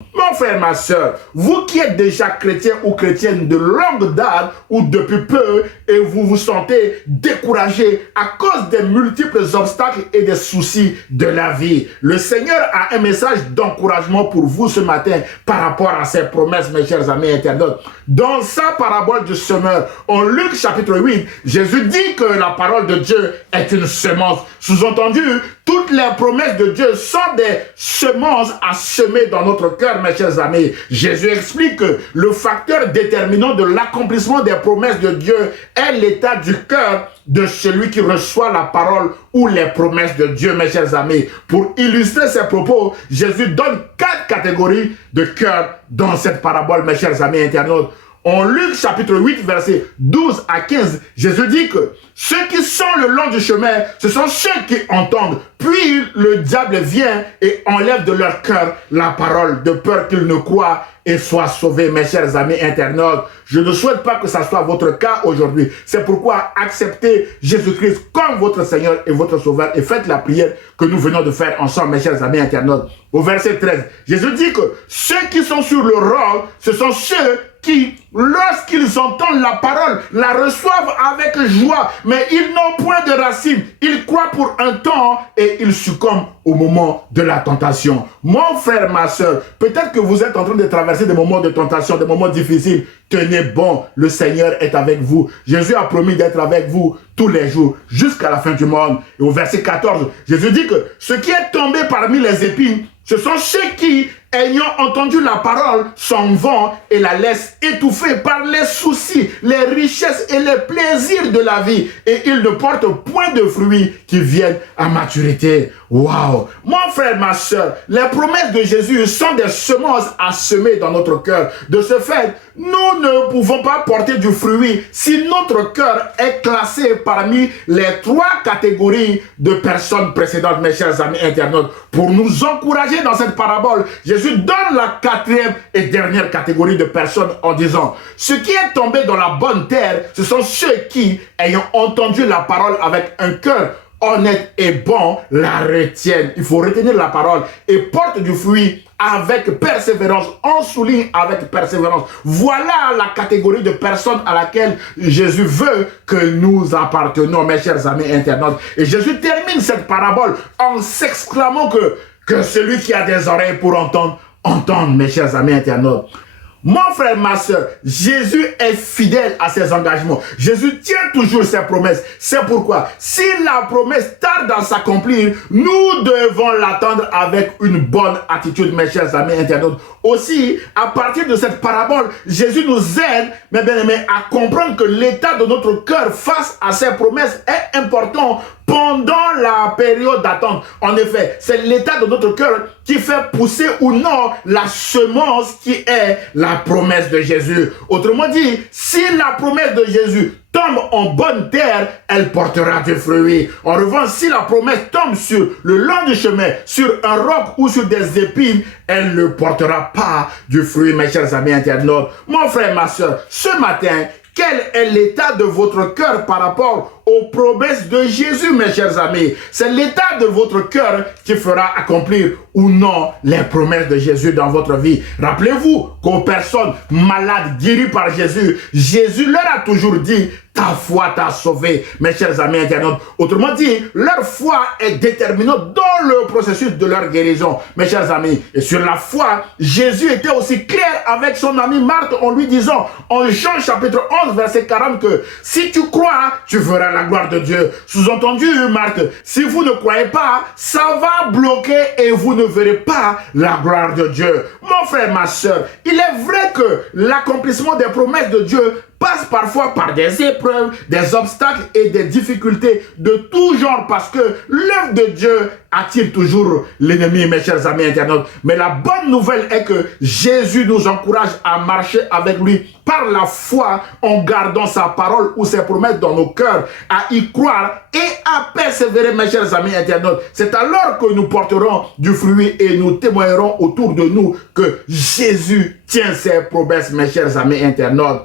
Mon frère, ma soeur, vous qui êtes déjà chrétien ou chrétienne de longue date ou depuis peu et vous vous sentez découragé à cause des multiples obstacles et des soucis de la vie, le Seigneur a un message d'encouragement pour vous ce matin par rapport à ses promesses, mes chers amis internautes. Dans sa parabole du semeur, en Luc chapitre 8, Jésus dit que la parole de Dieu est une semence. Sous-entendu, toutes les promesses de Dieu sont des semences à semer dans notre cœur, mes chers amis. Jésus explique que le facteur déterminant de l'accomplissement des promesses de Dieu est l'état du cœur de celui qui reçoit la parole ou les promesses de Dieu, mes chers amis. Pour illustrer ses propos, Jésus donne 4 catégories de cœur dans cette parabole, mes chers amis internautes. En Luc chapitre 8, versets 12 à 15, Jésus dit que ceux qui sont le long du chemin, ce sont ceux qui entendent. Puis le diable vient et enlève de leur cœur la parole, de peur qu'ils ne croient et soient sauvés. Mes chers amis internautes, je ne souhaite pas que ça soit votre cas aujourd'hui. C'est pourquoi acceptez Jésus-Christ comme votre Seigneur et votre Sauveur et faites la prière que nous venons de faire ensemble, mes chers amis internautes. Au verset 13, Jésus dit que ceux qui sont sur le roc, ce sont ceux qui, lorsqu'ils entendent la parole, la reçoivent avec joie, mais ils n'ont point de racines. Ils croient pour un temps et ils succombent au moment de la tentation. Mon frère, ma soeur, peut-être que vous êtes en train de traverser des moments de tentation, des moments difficiles. Tenez bon, le Seigneur est avec vous. Jésus a promis d'être avec vous tous les jours jusqu'à la fin du monde. Et au verset 14, Jésus dit que ce qui est tombé parmi les épines, ce sont ceux qui, ayant entendu la parole, s'en vont et la laissent étouffer par les soucis, les richesses et les plaisirs de la vie. Et ils ne portent point de fruits qui viennent à maturité. Waouh! Mon frère, ma soeur, les promesses de Jésus sont des semences à semer dans notre cœur. De ce fait, nous ne pouvons pas porter du fruit si notre cœur est classé parmi les 3 catégories de personnes précédentes, mes chers amis internautes. Pour nous encourager dans cette parabole, Jésus donne la 4e et dernière catégorie de personnes en disant « Ce qui est tombé dans la bonne terre, ce sont ceux qui, ayant entendu la parole avec un cœur honnête et bon, la retiennent. » Il faut retenir la parole et porte du fruit avec persévérance. On souligne avec persévérance. Voilà la catégorie de personnes à laquelle Jésus veut que nous appartenons, mes chers amis internautes. Et Jésus termine cette parabole en s'exclamant que celui qui a des oreilles pour entendre, entende, mes chers amis internautes. Mon frère, ma soeur, Jésus est fidèle à ses engagements. Jésus tient toujours ses promesses. C'est pourquoi, si la promesse tarde à s'accomplir, nous devons l'attendre avec une bonne attitude, mes chers amis internautes. Aussi, à partir de cette parabole, Jésus nous aide, mes bien-aimés, à comprendre que l'état de notre cœur face à ses promesses est important pendant la période d'attente. En effet, c'est l'état de notre cœur qui fait pousser ou non la semence qui est la promesse de Jésus. Autrement dit, si la promesse de Jésus tombe en bonne terre, elle portera du fruit. En revanche, si la promesse tombe sur le long du chemin, sur un roc ou sur des épines, elle ne portera pas du fruit, mes chers amis internautes. Mon frère, ma soeur, ce matin, quel est l'état de votre cœur par rapport aux promesses de Jésus, mes chers amis? C'est l'état de votre cœur qui fera accomplir ou non les promesses de Jésus dans votre vie. Rappelez-vous qu'aux personnes malades guéries par Jésus, Jésus leur a toujours dit « Ta foi t'a sauvé », mes chers amis internautes. Autrement dit, leur foi est déterminante dans le processus de leur guérison, mes chers amis. Et sur la foi, Jésus était aussi clair avec son amie Marthe en lui disant, en Jean chapitre 11, verset 40, que si tu crois, tu verras la gloire de Dieu. Sous-entendu, Marthe, si vous ne croyez pas, ça va bloquer et vous ne verrez pas la gloire de Dieu. Mon frère, ma soeur, il est vrai que l'accomplissement des promesses de Dieu passe parfois par des épreuves, des obstacles et des difficultés de tout genre parce que l'œuvre de Dieu attire toujours l'ennemi, mes chers amis internautes. Mais la bonne nouvelle est que Jésus nous encourage à marcher avec lui par la foi en gardant sa parole ou ses promesses dans nos cœurs, à y croire et à persévérer, mes chers amis internautes. C'est alors que nous porterons du fruit et nous témoignerons autour de nous que Jésus tient ses promesses, mes chers amis internautes.